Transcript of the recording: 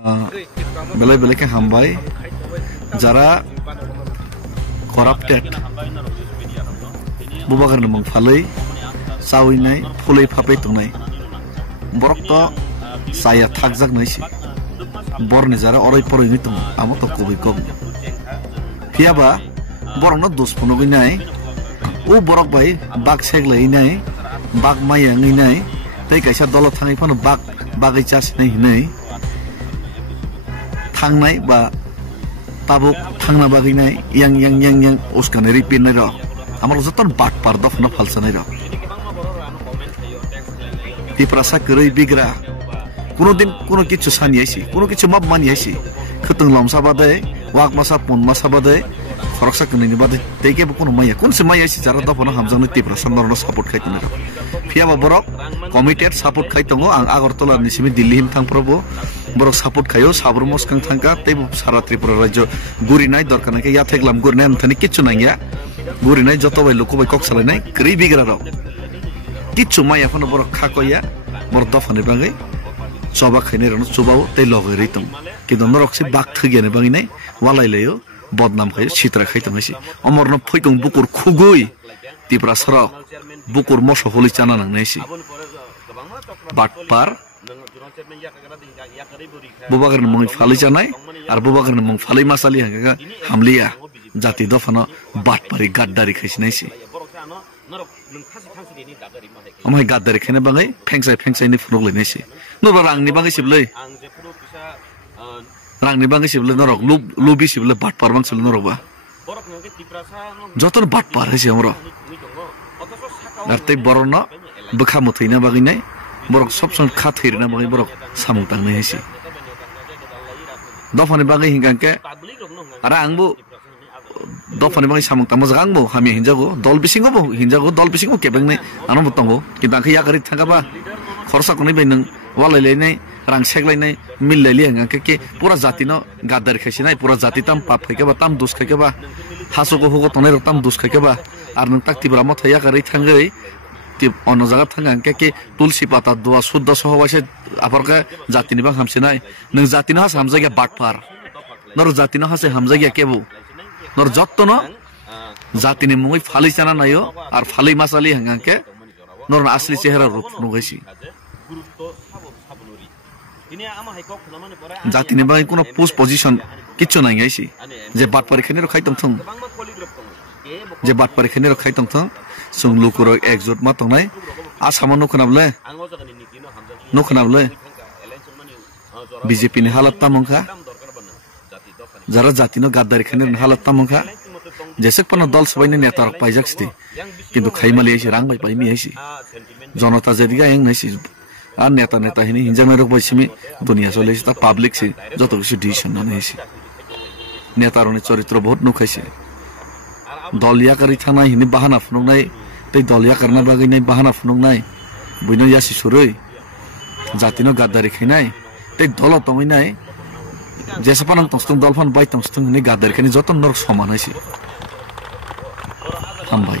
বেলায় বেলাকে হামবাই যারা করাপ্টেড বুবাগাरनि मुं फालै सावैनाय फुलै फापै तंनाय बरकत साया थाकजाक नायसि बरनि जारा अराय परैनि दङ आमो त कबि कम फियाबा बरकनो दोष फनगैनाय ओ बरक बाय बाग सेगलायनाय बाग मायांगैनाय तै कायसा दल थाङै फन बाग बागै जासिनाय हिनै थांनाय बा ताबुक थांना बागैनाय yang उसकाने रिपिनाय र আমার যতন বাট পার দফনা ফালসানাই র তিপ্রাসা কरै বিগ্রা কোনদিন কোনো কিছু সানিয়াইছি কোনো কিছু মাপ মানিয়াইছি খতং লমসাবাদে ওয়াক মাসা পন মাসাবাদে খরকসা কনিনি বাদে তেকে কোনো মাইয়া কোনসে মাইয়াইছি যারা দফনা হামজানো তিপ্রাসা নরনো সাপোর্ট খাইতনা র ফিয়াবা বরক কমিটেড সাপোর্ট খাইতঙ্গো आं আগরতলা निसिमि दिल्ली हिम थांफ्राबो बरक सापোर्ट खायो साब्र मस्कां थांका तेबो सारा त्रिपुरा राज्य गुरिनाय दरकारनाय या थेगलाम गुरनाय आमथानि किच्छु नांगिया गुरिनाय जतबाय लोकबाय कक सालायनाय ग्रै बिग्रा र किच्छु माया फन बरक खाकया बर दफानि बागै चबा खैने रन चुबाव तै लगै रैतम किन्तु नरकसि बाग थगियाने बागैनाय वालायलायो बदनाम खायो सित्रा खायतंगासि अमरनो फैकं बुकुर खुगुय तिप्रा सर बुकुर मस होलै चाना नांनायसि बाटपार बुबागारनि मुं फालै जानाय आरो बुबागारनि मुं फालै मासालि हांगा हामलिया जाति दफानो बाटपारि गाद्दारि खायसिनायसि ओमफ्राय गाद्दारि खायनो बागै फेंसायनि फुनुगलायनायसि नर रांनि बागै सिबलै नरक लुबि सिबलै बाटपार बांसिबलै नरकबा जतन बाटपार हैसि हमर आरतै बरन बोखा मुथैना बागैनाय बरक सब सम खाथैरना बागै बरक सामु तांनाय हैसि दफानि बागै हिंगांके आरो आंबो दफानि बागै सामु तांबो जांबो हामि हिंजागो दल बिसिंगो केबेंनाय आनो बुतंगो किन्तु आंखै यागारि थांगाबा खरसा कोनै बे नों वालायलायनाय रां सेगलायनाय मिललायलि हिंगांके के पुरा जातिनो गाद्दारि खायसिनाय पुरा जाति ताम पाप खायकेबा ताम दुस खायकेबा हासुगो हुगो तनाय ताम दुस खायकेबा आरो नों ताकतिब्रा मथा यागारि थांगै অন্য জায়গা থাকা কে তুলসী পাতা দোয়া শুদ্ধ সহবাসে আপারকে জাতিনি বাং হামছিনাই নং জাতিনো হাস হামজাগিয়া বাটপার নর জাতিনো হাসে হামজাগিয়া কেবো নর যত্তন জাতিনি মুই ফালি চানা নাইও আর ফালি মাসালি হাঙ্গাকে নর আসলি চেহারা রূপ নুগাইছি জাতিনি বাং কোনো পোস্ট পজিশন কিচ্ছু নাই গাইছি যে বাটপারি খেনে খাইতম থং যে বাটপারি খেনে খাইতম থং जों लुकुरो एकजुट मा तंनाय आसामाव नखनाबले बीजेपी नि हालत तामंखा जरा जातिनो गाद्दारि खाने हालत तामंखा जेसे पन दल सबायनि नेता रक पाइजाकसति किन्तु खाइमालि आइसि रां बाय पाइमि आइसि जनता जेदिगा एं नाइसि आ नेता हिनि हिंजामे रक बायसिमि दुनिया चलेसि ता पाब्लिक सि जत किछु डिसिसन नाइसि नेतारनि चरित्र बहुत नुखाइसि दलिया करि थानाय हिनि बाहाना फुनुंनाय तै दलिया करना बागैनाय बाहाना फुनुंनाय बयनो यासि सुरै जातिनो गाद्दारि खैनाय तै दल तंगैनाय जेसेपान तंस्तुं दलफान बाय तंस्तुं नि गाद्दारि खैनाय जतन नर समान हैसि हामबाय।